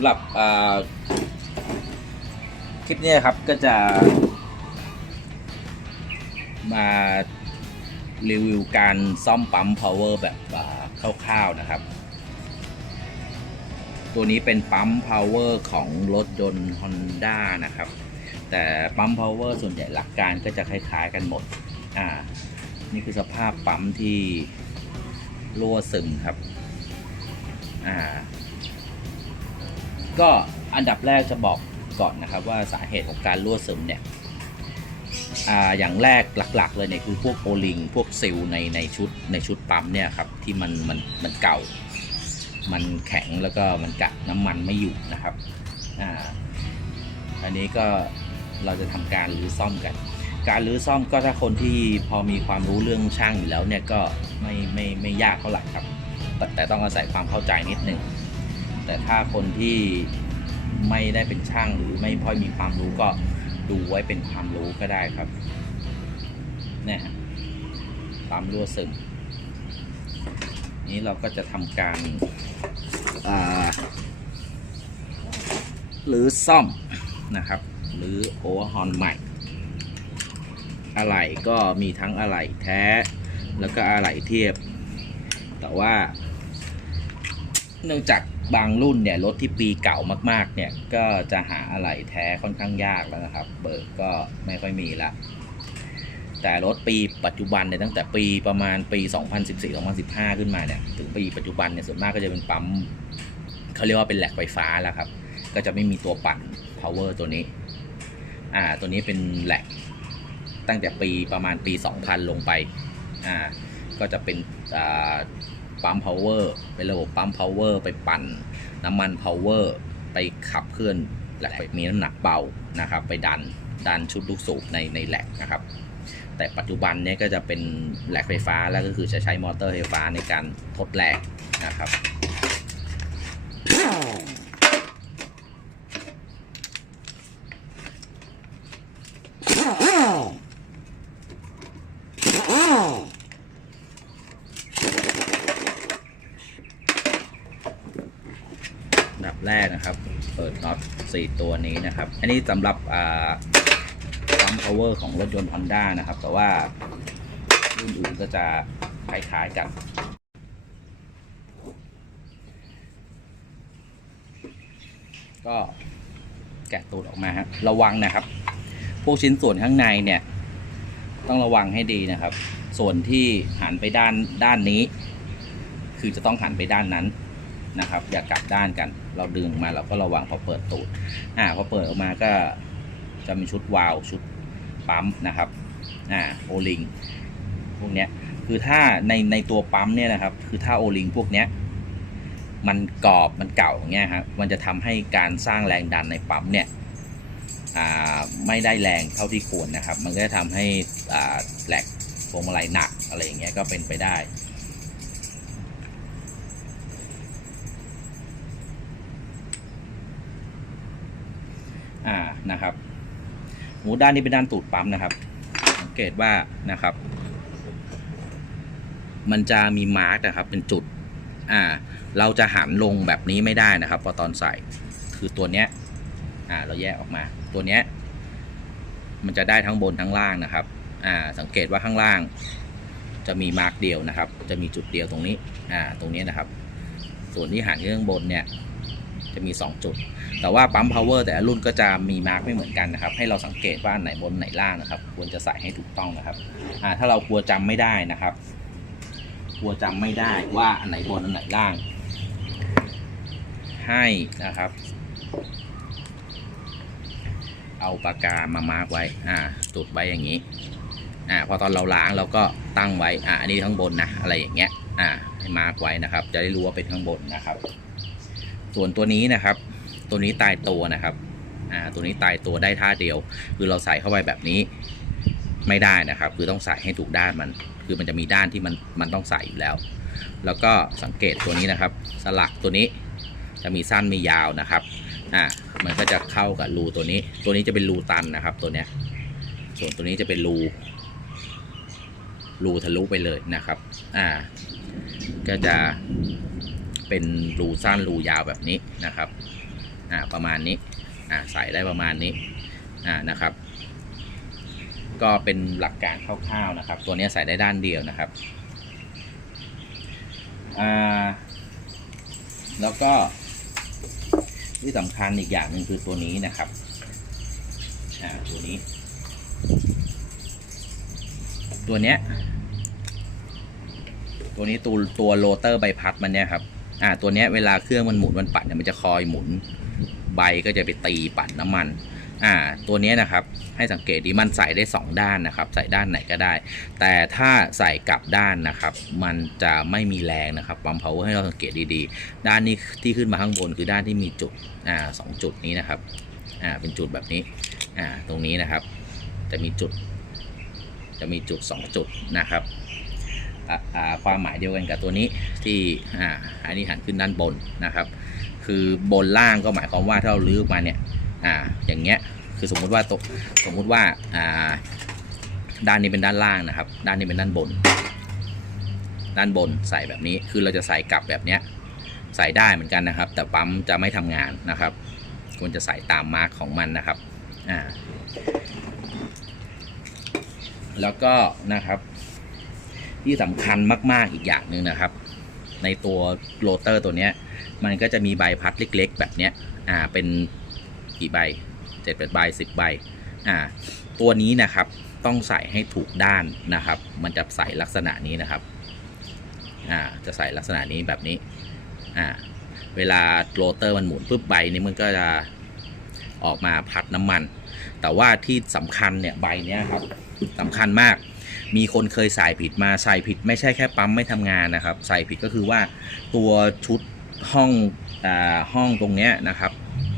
สำหรับคลิปนี้ครับก็จะ มารีวิวการซ่อมปั๊ม power แบบคร่าวๆนะครับ ตัวนี้เป็นปั๊ม power ของรถยนต์ Honda นะครับ แต่ปั๊ม power ส่วนใหญ่หลักการก็จะคล้ายๆกันหมด อ่า นี่คือสภาพปั๊มที่รั่วซึมครับ อ่า ก็อันดับแรกจะบอกก่อนนะครับว่าสาเหตุของการรั่วซึมเนี่ยออย่างแรกหลักๆ เลยเนี่ยคือพวกโอลิง พวกซิลในในชุดในชุดปั๊มเนี่ยครับที่มันมันมันเก่า มันแข็งแล้วก็มันกัดน้ำมันไม่อยู่นะครับอ่าอันนี้ก็เราจะทำการรื้อซ่อมกัน การรื้อซ่อมก็ถ้าคนที่พอมีความรู้เรื่องช่างอยู่แล้วเนี่ยก็ไม่ไม่ไม่ยากเท่าไหร่ครับแต่ต้องอาศัยความเข้าใจนิดนึง แต่ถ้าคนที่ไม่ได้เป็นช่างหรือไม่ค่อยมีความรู้ก็ดูไว้เป็นความรู้ก็ได้ครับเนี่ยฮะปั๊มรั่วซึมนี้เราก็จะทำการอ่าหรือซ่อมนะครับ หรือโอเวอร์ฮอนใหม่อะไหล่ก็มีทั้งอะไหล่แท้ แล้วก็อะไหล่เทียบ แต่ว่า เนื่องจาก บางรุ่นเนี่ยรถที่ปีเก่ามากๆ เนี่ยก็จะหาอะไหล่แท้ค่อนข้างยากแล้วนะครับ เบิกก็ไม่ค่อยมีละแต่รถปีปัจจุบันเนี่ยตั้งแต่ปีประมาณปี 2014-2015 ขึ้นมาเนี่ยถึงปีปัจจุบันเนี่ยส่วนมากก็จะเป็นปั๊มเขาเรียกว่าเป็นแหลกไฟฟ้าแล้วครับ ก็จะไม่มีตัวปั่น power ตัวนี้อ่าตัวนี้เป็นแหลกตั้งแต่ปีประมาณปี 2000 ลงไปอ่าก็จะเป็นอ่า ปั๊ม power เป็นระบบปั๊ม power ไปปั่น น้ำมัน power ไปขับเคลื่อนแหลกมีน้ำหนักเบานะครับ ไปดันดันชุดลูกสูบในในแหลกนะครับ แต่ปัจจุบันเนี้ก็จะเป็นแหลกไฟฟ้าแล้วก็คือจะใช้มอเตอร์ไฟฟ้าในการทดแหลกนะครับ อันดับแรกนะครับ เปิดน็อต 4 ตัวนี้นะครับ อันนี้สำหรับอ่าปั๊ม power ของรถยนต์ Honda นะครับ แต่ว่ารุ่นอื่นก็จะคล้ายๆกันก็แกะตูดออกมาครับระวังนะครับ พวกชิ้นส่วนข้างในเนี่ย ต้องระวังให้ดีนะครับ ส่วนที่หันไปด้านด้านนี้ คือจะต้องหันไปด้านนั้น นะครับ อย่ากลับด้านกัน เราดึงมาเราก็ระวังพอเปิดตูดอ่าพอเปิดออกมาก็จะมีชุดวาล์วชุดปั๊มนะครับอ่าโอลิงพวกเนี้ยคือถ้าในในตัวปั๊มเนี่ยนะครับ คือถ้าโอลิงพวกเนี้ยมันกรอบมันเก่าอย่างเงี้ยครับมันจะทำให้การสร้างแรงดันในปั๊มเนี่ยอ่าไม่ได้แรงเท่าที่ควรนะครับ มันก็จะทำให้แหลกพวงมาลัยหนักอะไรอย่างเงี้ยก็เป็นไปได้ อ่านะครับหมูด้านนี้เป็นด้านตูดปั๊มนะครับ สังเกตว่านะครับ มันจะมีมาร์กนะครับ เป็นจุด อ่า เราจะหันลงแบบนี้ไม่ได้นะครับ พอตอนใส่ คือตัวเนี้ย อ่า เราแยกออกมา ตัวเนี้ย มันจะได้ทั้งบนทั้งล่างนะครับ อ่า สังเกตว่าข้างล่าง จะมีมาร์กเดียวนะครับ จะมีจุดเดียวตรงนี้ อ่า ตรงนี้นะครับ ส่วนที่หันขึ้นข้างบนเนี่ย จะมี 2 จุด แต่ว่าปั๊ม power แต่ละรุ่นก็จะมีมาร์กไม่เหมือนกันนะครับ ให้เราสังเกตว่าไหนบนไหนล่างนะครับ ควรจะใส่ให้ถูกต้องนะครับถ้าเรากลัวจำไม่ได้นะครับ กลัวจำไม่ได้ว่าอันไหนบนอันไหนล่าง ให้นะครับ เอาปากกามามาร์กไว้อ่าจุดไว้อย่างนี้อ่าพอตอนเราล้างเราก็ตั้งไว้อ่าอันนี้ข้างบนนะอะไรอย่างเงี้ยอ่าให้มาร์กไว้นะครับ จะได้รู้ว่าเป็นข้างบนนะครับ ส่วนตัวนี้นะครับ ตัวนี้ตายตัวนะครับอ่าตัวนี้ตายตัวได้ท่าเดียว คือเราใส่เข้าไปแบบนี้ไม่ได้นะครับ คือต้องใส่ให้ถูกด้านมัน คือมันจะมีด้านที่มันมันต้องใส่อยู่แล้ว แล้วก็สังเกตตัวนี้นะครับ สลักตัวนี้จะมีสั้นมียาวนะครับอ่ามันก็จะเข้ากับรูตัวนี้ ตัวนี้จะเป็นรูตันนะครับ ตัวเนี้ยส่วนตัวนี้จะเป็นรูรูทะลุไปเลยนะครับ อ่า ก็จะ เป็นรูสั้นรูยาวแบบนี้นะครับอ่าประมาณนี้อ่าใส่ได้ประมาณนี้อ่านะครับ ก็เป็นหลักการคร่าวๆนะครับ ตัวนี้ใส่ได้ด้านเดียวนะครับอ่าแล้วก็ที่สำคัญอีกอย่างหนึ่งคือตัวนี้นะครับอ่าตัวนี้ ตัวเนี้ยตัวนี้ตัวตัวโรเตอร์ใบพัดมันเนี่ยครับ อ่าตัวนี้เวลาเครื่องมันหมุนมันปั่นเนี่ยมันจะคอยหมุนใบก็จะไปตีปั่นน้ำมันอ่าตัวนี้นะครับให้สังเกตดีมันใส่ได้สองด้านนะครับ ใส่ด้านไหนก็ได้ แต่ถ้าใส่กลับด้านนะครับ มันจะไม่มีแรงนะครับปั๊ม power ให้เราสังเกตดีๆ ด้านนี้ที่ขึ้นมาข้างบนคือด้านที่มีจุดอ่าสองจุดนี้นะครับอ่าเป็นจุดแบบนี้อ่าตรงนี้นะครับ จะมีจุด จะมีจุดสองจุดนะครับ ความหมายเดียวกันกับตัวนี้ที่อ,อันนี้หันขึ้นด้านบนนะครับ คือบนล่างก็หมายความว่าถ้าเราลื้อมาเนี่ยอ่าอย่างเงี้ยคือสมมุติว่าตสมมุติว่าอ่าด้านนี้เป็นด้านล่างนะครับ ด้านนี้เป็นด้านบน ด้านบนใส่แบบนี้คือเราจะใส่กลับแบบเนี้ยใส่ได้เหมือนกันนะครับ แต่ปั๊มจะไม่ทำงานนะครับควรจะใส่ตามมาร์กของมันนะครับอ่าแล้วก็นะครับ ที่สำคัญมาก ๆ อีกอย่างหนึ่งนะครับ ในตัวโรเตอร์ตัวเนี้ยมันก็จะมีใบพัดเล็ก ๆ แบบเนี้ยอ่าเป็นกี่ใบเจ็ดแปดใบสิบใบอ่าตัวนี้นะครับต้องใส่ให้ถูกด้านนะครับ มันจะใส่ลักษณะนี้นะครับอ่าจะใส่ลักษณะนี้แบบนี้อ่าเวลาโรเตอร์มันหมุนปุ๊บใบนี้มันก็จะออกมาพัดน้ำมัน แต่ว่าที่สำคัญเนี่ยใบเนี้ยครับสำคัญมาก มีคนเคยใส่ผิดมาใส่ผิด ไม่ใช่แค่ปั๊มไม่ทำงานนะครับ ใส่ผิดก็คือว่าตัวชุดห้องอาห้องตรงเนี้ยนะครับ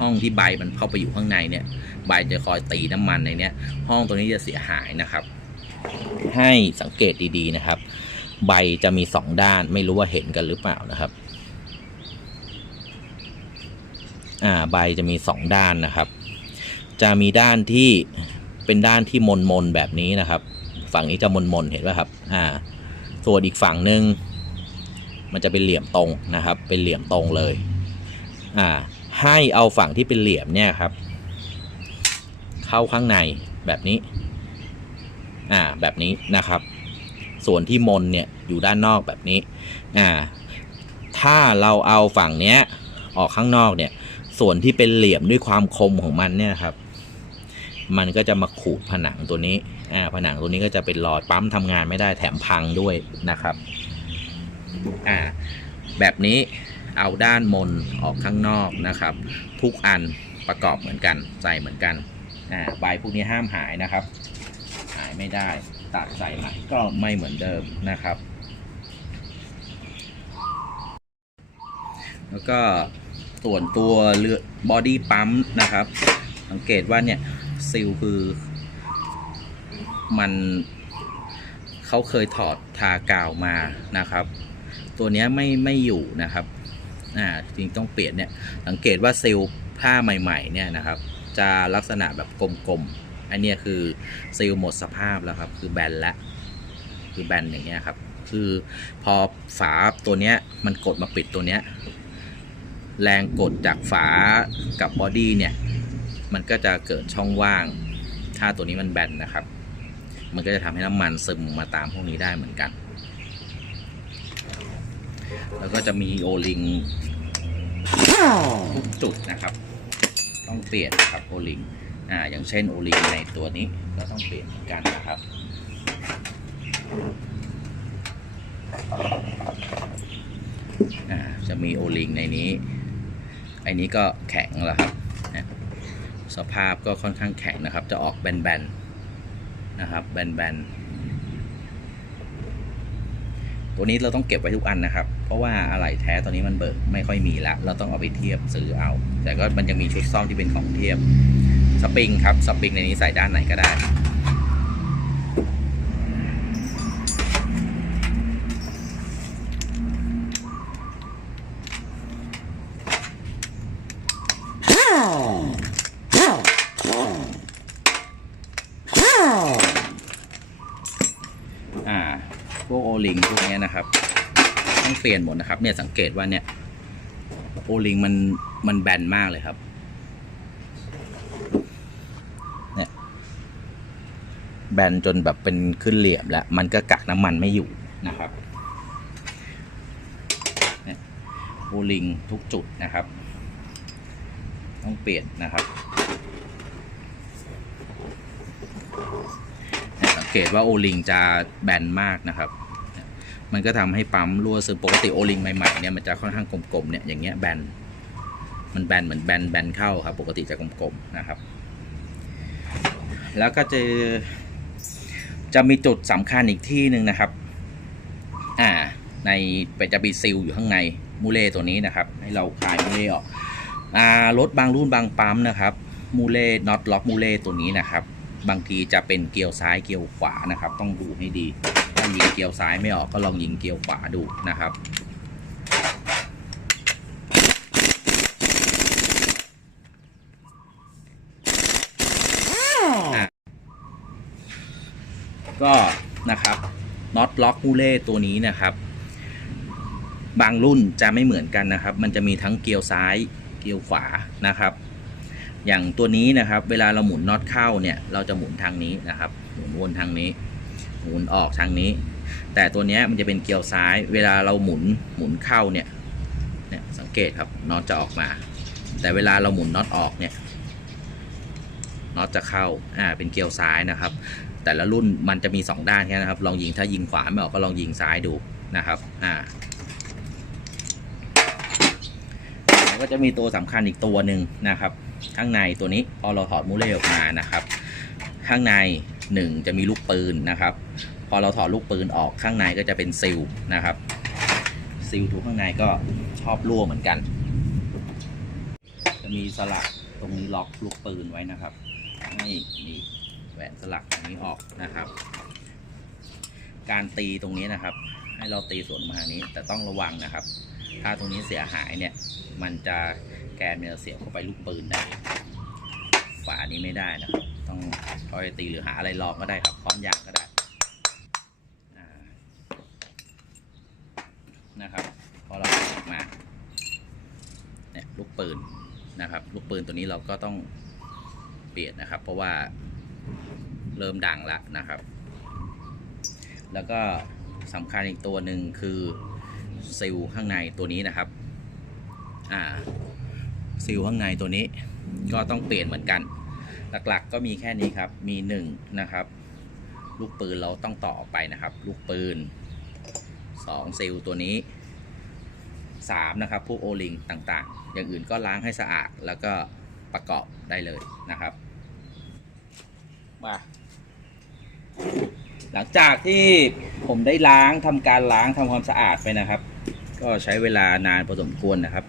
ห้องที่ใบมันเข้าไปอยู่ข้างในเนี่ยใบจะคอยตีน้ำมันในเนี้ยห้องตรงนี้จะเสียหายนะครับ ให้สังเกตดีๆนะครับ ใบจะมีสองด้านไม่รู้ว่าเห็นกันหรือเปล่านะครับอ่าใบจะมีสองด้านนะครับ จะมีด้านที่เป็นด้านที่มนมนๆแบบนี้นะครับ ฝั่งนี้จะมนมนๆเห็นไหมครับ อ่า ส่วนอีกฝั่งหนึ่งมันจะเป็นเหลี่ยมตรงนะครับ เป็นเหลี่ยมตรงเลย อ่า ให้เอาฝั่งที่เป็นเหลี่ยมเนี่ยครับ เข้าข้างในแบบนี้ อ่า แบบนี้นะครับ ส่วนที่มนเนี่ยอยู่ด้านนอกแบบนี้ อ่า ถ้าเราเอาฝั่งเนี้ยออกข้างนอกเนี่ย ส่วนที่เป็นเหลี่ยมด้วยความคมของมันเนี่ยครับ มันก็จะมาขูดผนังตัวนี้ อ่าผนังตัวนี้ก็จะเป็นรอยปั๊มทำงานไม่ได้แถมพังด้วยนะครับอ่าแบบนี้เอาด้านมนออกข้างนอกนะครับ ทุกอันประกอบเหมือนกันใส่เหมือนกันอ่าใบพวกนี้ห้ามหายนะครับ หายไม่ได้ตัดใส่ใหม่ก็ไม่เหมือนเดิมนะครับ แล้วก็ส่วนตัวเรือบอดี้ปั๊มนะครับ สังเกตว่าเนี่ยซิลคือ มันเขาเคยถอดทากาวมานะครับ ตัวนี้ไม่ไม่อยู่นะครับอ่าจริงต้องเปลี่ยนเนี่ยสังเกตว่าซิลผ้าใหม่ ๆ เนี่ยนะครับ จะลักษณะแบบกลมๆอันนี้คือซิลหมดสภาพแล้วครับ คือแบนแล้วคือแบนอย่างเงี้ยครับ คือพอฝาตัวเนี้ยมันกดมาปิดตัวเนี้ยแรงกดจากฝากับบอดี้เนี่ย มันก็จะเกิดช่องว่าง ถ้าตัวนี้มันแบนนะครับ มันก็จะทำให้น้ำมันซึมมาตามพวกนี้ได้เหมือนกัน แล้วก็จะมีโอลิงทุกจุดนะครับ ต้องเปลี่ยนนะครับโอลิงอ่าอย่างเช่นโอลิงในตัวนี้ก็ต้องเปลี่ยนเหมือนกันนะครับจะมีโอลิงในนี้ไอ้นี้ก็แข็งแล้วครับ สภาพก็ค่อนข้างแข็งนะครับ จะออกแบนๆ นะครับแบนๆ ตัวนี้เราต้องเก็บไว้ทุกอันนะครับ เพราะว่าอะไหล่แท้ตอนนี้มันเบิกไม่ค่อยมีละ เราต้องเอาไปเทียบซื้อเอา แต่ก็มันยังมีชุดซ่อมที่เป็นของเทียบ สปริงครับ สปริงในนี้ใส่ด้านไหนก็ได้ อ่า พวกโอลิงพวกเนะครับเปลี่ยนหมดนะครับเนี่ยสังเกตว่าเนี่ยโอลิงมันมันแบนมากเลยครับเนี่ยแบนจนแบบเป็นขึ้นเหลี่ยมแล้ว มันก็กักน้ำมันไม่อยู่นะครับเนี่ยโอลิงทุกจุดนะครับ ต้องเปลี่ยนนะครับเนี่ยสังเกตว่าโอลิงจะแบนมากนะครับ มันก็ทำให้ปั๊มรั่วซึมปกติโอลิงใหม่ๆเนี่ยมันจะค่อนข้างกลมๆเนี่ยอย่างเงี้ยแบนมันแบนเหมือนแบนแบนเข้าครับ ปกติจะกลมๆนะครับ แล้วก็จะจะมีจุดสำคัญอีกที่หนึ่งนะครับ อ่า ในจะมีซิลอยู่ข้างในมูเล่ตัวนี้นะครับ ให้เราคลายมูเล่ออกอ่ารถบางรุ่นบางปั๊มนะครับมูเล่น็อตล็อกมูเล่ตัวนี้นะครับ บางทีจะเป็นเกียวซ้ายเกียวขวานะครับ ต้องดูให้ดีายิงเกียวซ้ายไม่ออกก็ลองยิงเกียวขวาดูนะครับ ก็นะครับน็อตล็อกมูเล่ตัวนี้นะครับ บางรุ่นจะไม่เหมือนกันนะครับ มันจะมีทั้งเกียวซ้ายเกียวขวานะครับ อย่างตัวนี้นะครับ เวลาเราหมุนน็อตเข้าเนี่ย เราจะหมุนทางนี้นะครับ หมุนวนทางนี้ หมุนออกทางนี้ แต่ตัวนี้มันจะเป็นเกียวซ้าย เวลาเราหมุนหมุนเข้าเนี่ยเนี่ยสังเกตครับน็อตจะออกมา แต่เวลาเราหมุนน็อตออกเนี่ยน็อตจะเข้าอ่าเป็นเกียวซ้ายนะครับ แต่ละรุ่นมันจะมี 2 ด้านแค่นะครับ ลองยิงถ้ายิงขวาไม่ออกก็ลองยิงซ้ายดูนะครับอ่าแล้วก็จะมีตัวสำคัญอีกตัวหนึ่งนะครับ ข้างในตัวนี้พอเราถอดมูเล่ออกมานะครับ ข้างใน หนึ่งจะมีลูกปืนนะครับ พอเราถอดลูกปืนออกข้างในก็จะเป็นซิลนะครับซิลทุกข้างในก็ชอบรั่วเหมือนกัน จะมีสลักตรงนี้ล็อกลูกปืนไว้นะครับให้มีแหวนสลักตรงนี้ออกนะครับ การตีตรงนี้นะครับ ให้เราตีสวนมาทางนี้แต่ต้องระวังนะครับ ถ้าตรงนี้เสียหายเนี่ย มันจะแกนมันจะเสียบเข้าไปลูกปืนได้ฝานี้ไม่ได้นะครับ ต้องคอยตีหรือหาอะไรรองก็ได้ครับค้อนยางก็ได้นะครับพอเราออกมาเนี่ยลูกปืนนะครับ ลูกปืนตัวนี้เราก็ต้องเปลี่ยนนะครับ เพราะว่าเริ่มดังแล้วนะครับ แล้วก็สำคัญอีกตัวหนึ่งคือซิลข้างในตัวนี้นะครับอ่าซิลข้างในตัวนี้ก็ต้องเปลี่ยนเหมือนกัน หลักๆก็มีแค่นี้ครับ มีหนึ่งนะครับ ลูกปืนเราต้องต่อออกไปนะครับ ลูกปืนสองซิลตัวนี้สามนะครับพวกโอลิงต่างๆ อย่างอื่นก็ล้างให้สะอาดแล้วก็ประกอบได้เลยนะครับ มา หลังจากที่ผมได้ล้างทำการล้างทำความสะอาดไปนะครับ ก็ใช้เวลานานพอสมควรนะครับ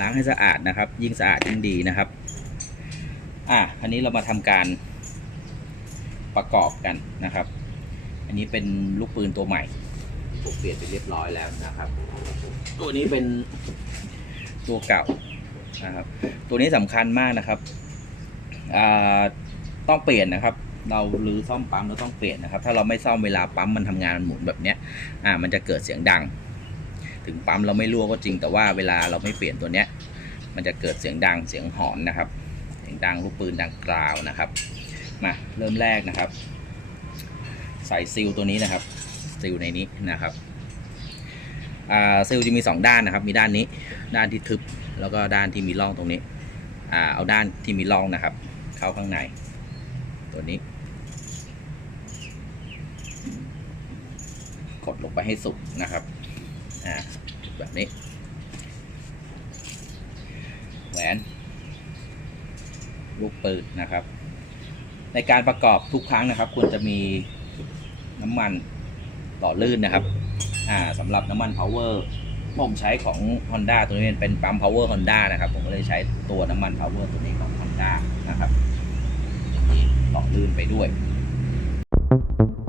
ล้างให้สะอาดนะครับ ยิ่งสะอาดยิ่งดีนะครับ อะอันนี้เรามาทำการประกอบกันนะครับ อันนี้เป็นลูกปืนตัวใหม่ผมเปลี่ยนไปเรียบร้อยแล้วนะครับ ตัวนี้เป็นตัวเก่านะครับ ตัวนี้สำคัญมากนะครับอ่าต้องเปลี่ยนนะครับ เราหรือซ่อมปั๊มเราต้องเปลี่ยนนะครับ ถ้าเราไม่ซ่อมเวลาปั๊มมันทำงานหมุนแบบเนี้ยอ่ามันจะเกิดเสียงดัง ถึงปั๊มเราไม่รั่วก็จริงแต่ว่าเวลาเราไม่เปลี่ยนตัวเนี้ย มันจะเกิดเสียงดังเสียงหอนนะครับ ยงดังลูกปืนดังกราวนะครับมาเริ่มแรกนะครับ ใส่ซิลตัวนี้นะครับซิลในนี้นะครับซิลจะมีสองด้านนะครับ มีด้านนี้ด้านที่ทึบแล้วก็ด้านที่มีร่องตรงนี้เอาด้านที่มีร่องนะครับ เข้าข้างในตัวนี้ กดลงไปให้สุดนะครับแบบนี้แหวน ลูกปืนนะครับ ในการประกอบทุกครั้งนะครับ ควรจะมีน้ำมันต่อลื่นนะครับอ่าสำหรับน้ำมัน power ผมใช้ของ Honda ตัวนี้เป็นปั๊ม power Honda นะครับ ผมก็เลยใช้ตัวน้ำมัน power ตัวนี้ของ Honda นะครับต่อลื่นไปด้วย Thank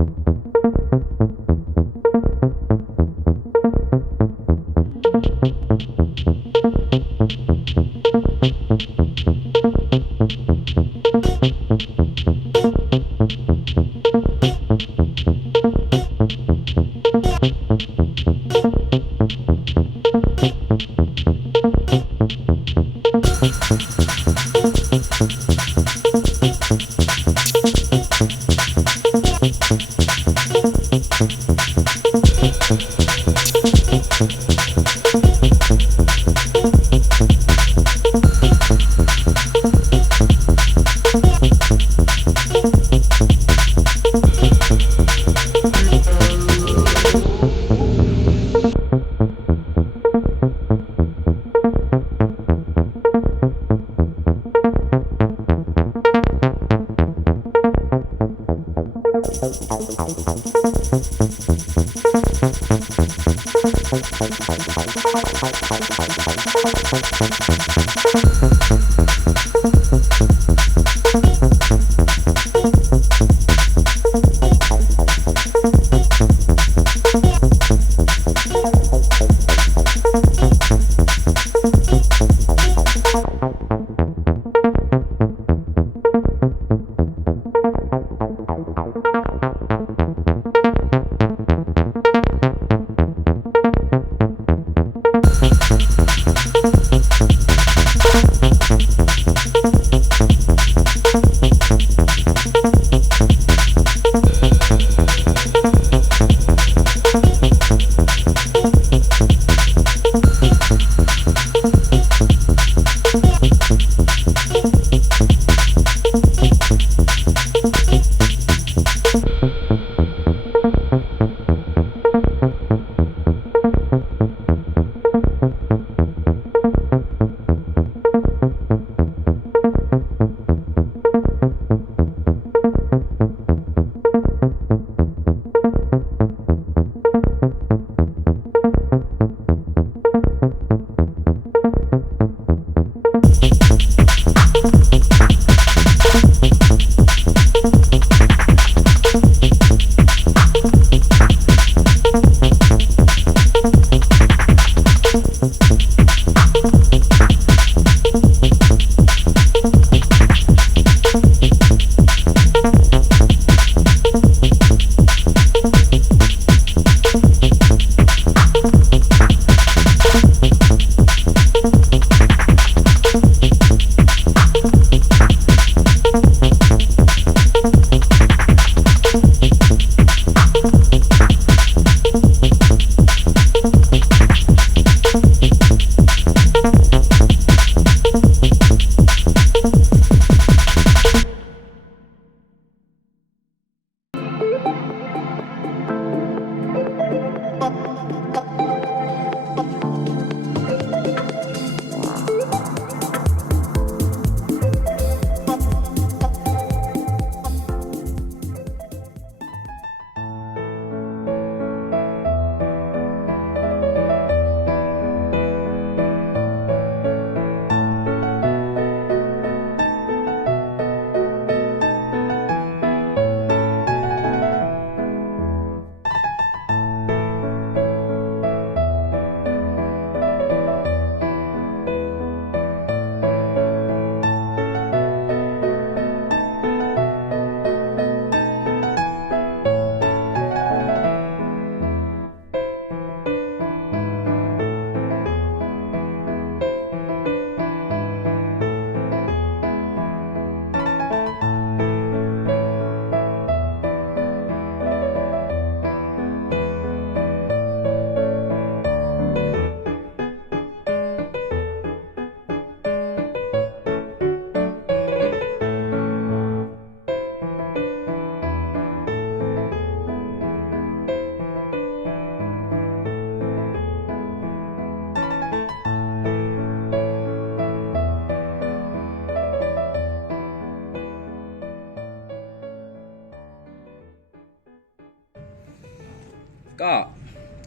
ก็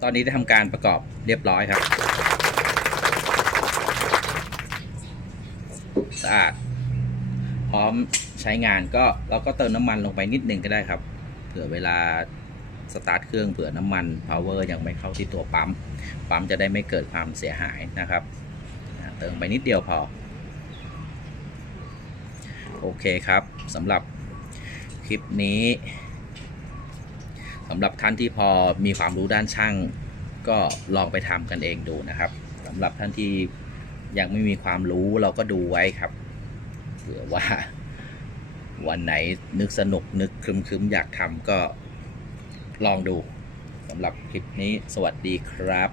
ตอนนี้ได้ทำการประกอบเรียบร้อยครับ สะอาด พร้อมใช้งานก็เราก็เติมน้ำมันลงไปนิดนึงก็ได้ครับ เผื่อเวลาสตาร์ทเครื่องเผื่อน้ำมัน power ยังไม่เข้าที่ตัวปั๊ม ปั๊มจะได้ไม่เกิดความเสียหายนะครับ เติมไปนิดเดียวพอ โอเคครับสำหรับคลิปนี้ สำหรับท่านที่พอมีความรู้ด้านช่าง ก็ลองไปทำกันเองดูนะครับสำหรับท่านที่ยังไม่มีความรู้เราก็ดูไว้ครับเผื่อว่าวันไหนนึกสนุกนึกครึมๆอยากทำก็ลองดูสำหรับคลิปนี้สวัสดีครับ